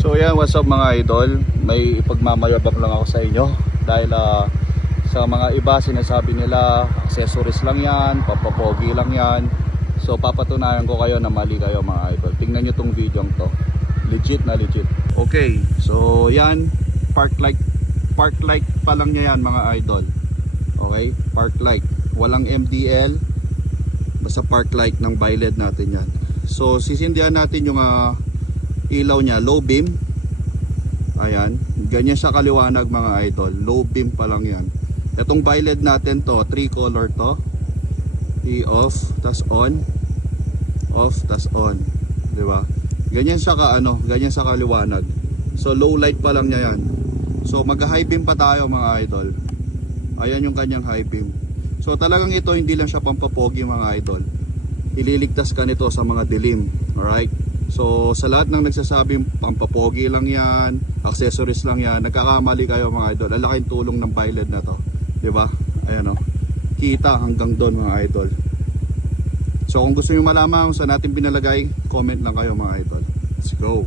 So yan, what's up mga idol? May ipagmamayabang lang ako sa inyo dahil sa mga iba sinasabi nila accessories lang yan, papapogi lang yan. So papatunayan ko kayo na mali kayo mga idol. Tingnan nyo tong video to, legit na legit. Okay, so yan, park light pa lang niya yan mga idol. Okay, park light, walang MDL, basta park light ng Biled natin yan. So sisindihan natin yung ilaw niya, low beam. Ayan, ganyan siya kaliwanag mga idol, low beam pa lang yan. Itong Biled natin to, 3 color to, i-off, tas on, off, tas on, di ba? Ganyan siya ganyan sa kaliwanag. So low light pa lang niya yan. So mag high beam pa tayo mga idol. Ayan yung kanyang high beam. So talagang ito hindi lang siya pampapogi mga idol. Ililigtas ka nito sa mga dilim, alright? So sa lahat ng nagsasabing pampapogi lang yan, accessories lang yan, nagkakamali kayo mga idol. Ang laking tulong ng Biled na to, di ba? Ayan o, kita hanggang doon mga idol. So kung gusto nyo malaman kung saan natin pinalagay, comment lang kayo mga idol. Let's go.